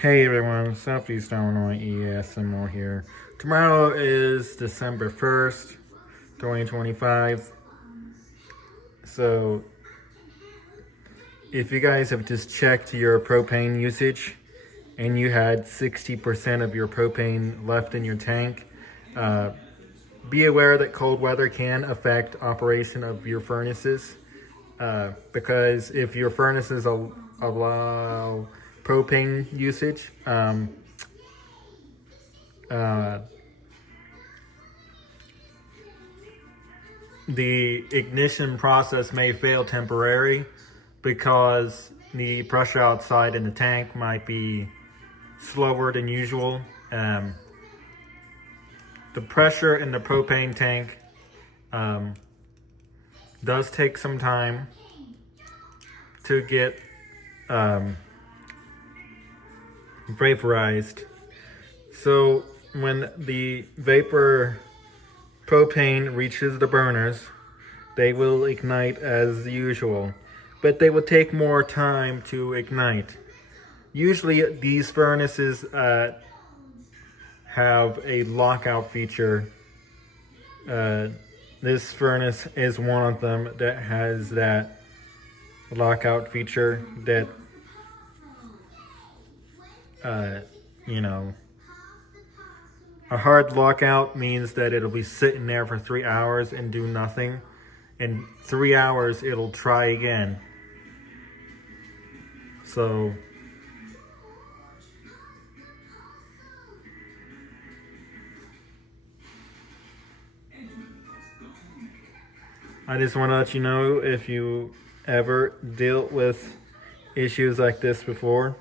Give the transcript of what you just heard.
Hey everyone, Southeast Illinois ESMO here. Tomorrow is December 1st, 2025. So, if you guys have just checked your propane usage and you had 60% of your propane left in your tank, uh, be aware that cold weather can affect operation of your furnaces. Because if your furnaces allow propane usage, uh, the ignition process may fail temporarily because the pressure outside in the tank might be slower than usual. The pressure in the propane tank um, does take some time to get vaporized. So when the vapor propane reaches the burners, they will ignite as usual, but they will take more time to ignite. Usually these furnaces have a lockout feature. This furnace is one of them that has that lockout feature that, you know, a hard lockout means that it'll be sitting there for 3 hours and do nothing. In 3 hours, it'll try again. So, I just want to let you know if you ever dealt with issues like this before,